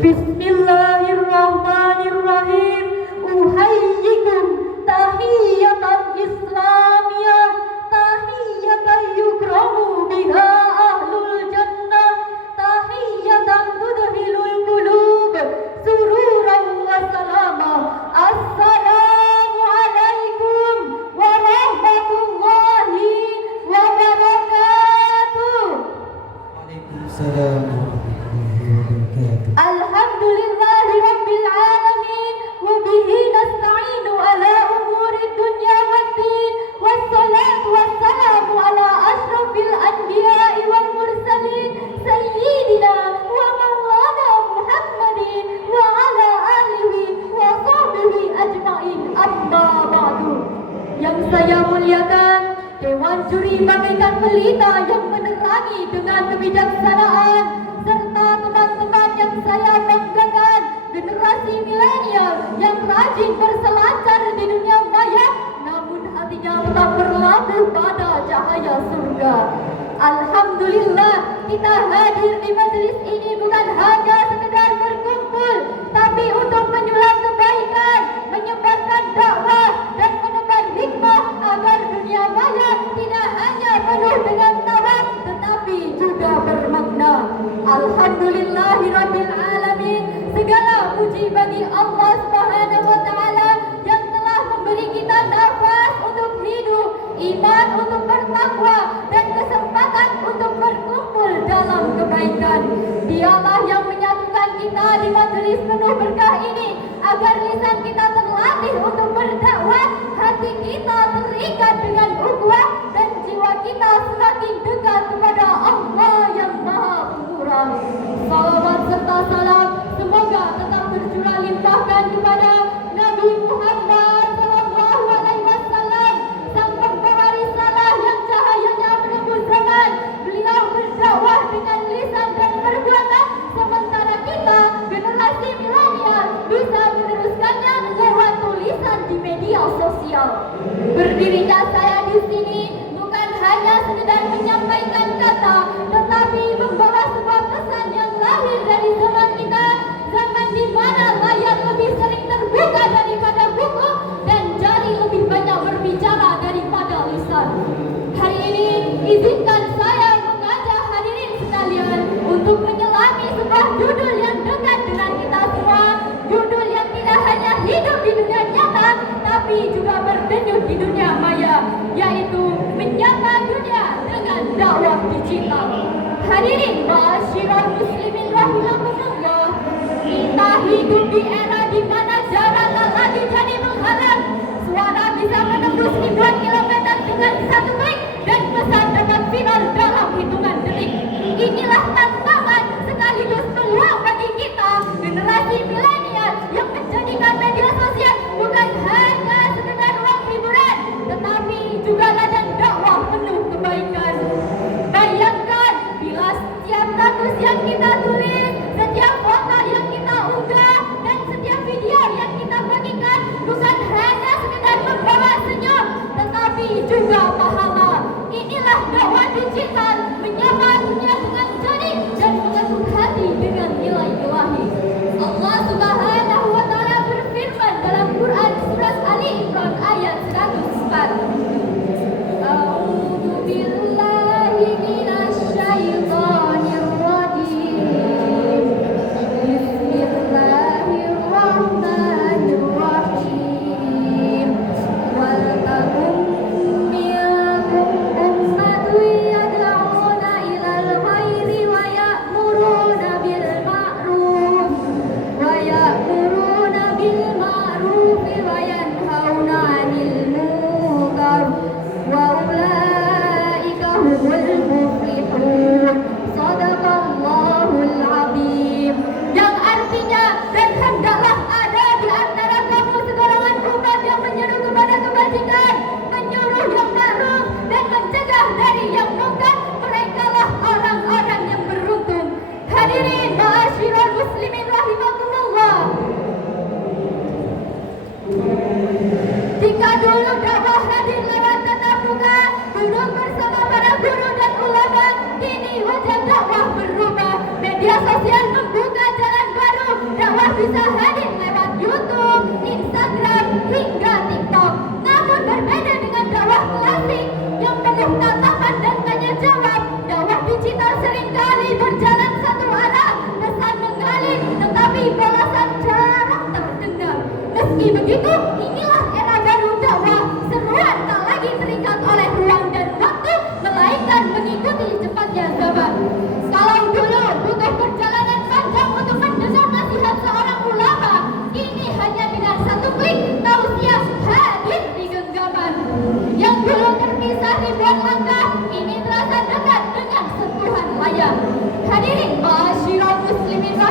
Bismillahirrahmanirrahim. Uhayyikum tahiyatan islamiyah, tahiyatan yukramu biha ahlul jannah, tahiyatan tudhilul qulub sururan wa salama. Assalamu alaikum warahmatullahi wabarakatuh. Waalaikumsalam warahmatullahi wabarakatuh. Alhamdulillahi rabbil alamin wa bihi nasta'inu ala umuri dunya waddin, wassalatu wassalamu ala ashrafil anbiya'i wal mursalin sayyidina wa maulana Muhammadin wa ala alihi wa sahbihi ajma'in. Amma ba'du. Yang saya muliakan, Dewan Juri bagaikan pelita yang menerangi dengan kebijaksanaan, serta teman-teman yang saya banggakan, generasi milenial yang rajin berselancar di dunia maya, namun hatinya tetap berlabuh pada cahaya surga. Alhamdulillah, kita hadir di majelis ini bukan hanya sekedar berkumpul, tapi untuk menyulam kebaikan, menyebarkan dakwah, dan menebar hikmah agar dunia maya tidak hanya penuh dengan tawa, tetapi juga bermakna. Alhamdulillahirabbil alamin. Segala puji bagi Allah Subhanahu wa taala yang telah memberi kita nafas untuk hidup, iman untuk bertakwa, dan kesempatan untuk berkumpul dalam kebaikan. Dialah yang menyatukan kita di majelis penuh berkah ini agar lisan kita terlatih untuk berdakwah, hati kita terikat dengan ukhuwah, dan jiwa kita semakin dekat kepada Allah yang Maha Pemurah. Salawat serta salam semoga tetap tercurah limpahkan kepada Nabi Muhammad sallallahu alaihi wasallam, sang pembawa risalah yang cahayanya menembus zaman. Beliau berdakwah dengan lisan dan perbuatan, sementara kita generasi milenial bisa meneruskannya lewat tulisan di media sosial. Berdirinya saya di sini bukan hanya sekedar menyampaikan kata, tetapi membawa sebuah pesan yang lahir dari zaman kita, zaman di mana layar lebih sering terbuka daripada buku dan jari lebih banyak berbicara daripada lisan. Hari ini izinkan saya mengajak hadirin sekalian untuk menyelami sebuah judul yang dekat dengan kita semua, judul yang tidak hanya hidup di dunia nyata tapi juga berdenyut di dunia maya, yaitu menyapa dunia dengan dakwah digital. Hadirin ma'asyiral muslimin rahimakumullah, kita hidup di era di mana jarak tak lagi jadi menghalang. Suara bisa menembus ribuan kilometer dengan satu klik, dan pesan dapat viral dalam hitungan detik. Inilah tantangan sekaligus peluang bagi kita generasi milenial yang menjadikan media sosial bukan hanya sekedar ruang hiburan, tetapi juga ladang dakwah penuh kebaikan. Bayangkan bila setiap status yang kita tulis, setiap foto yang kita unggah, dan setiap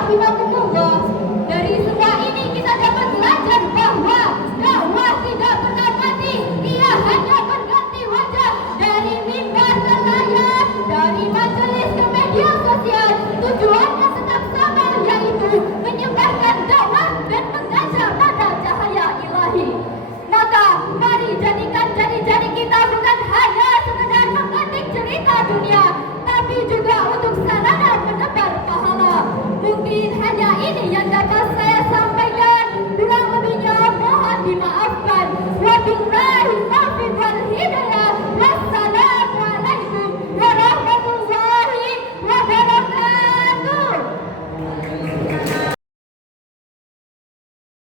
pinakita